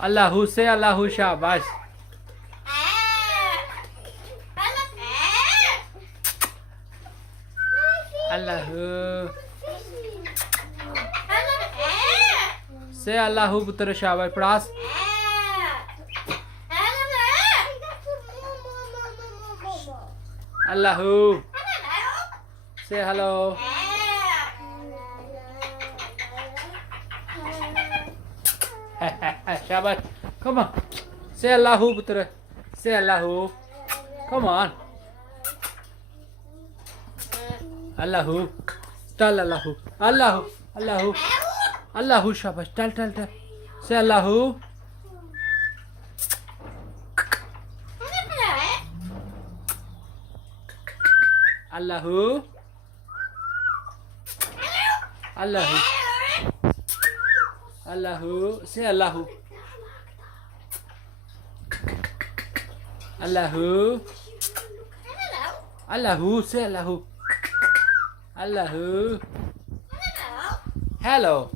Allahu, say Allahu, shabash. Allahu. Say Allahu, putra shabash. Pras. Allahu. Say hello. Shabash. Come on. Say Allahu, putra. Say Allahu. Come on. Allahu. Tell Allahu. Allahu. Allahu. Allahu, shabash. Tell. Say Allahu. Allahu. Allahu. Allahu. Say Allahu. Allahu. Allahu. Say Allahu. Allahu. Hello.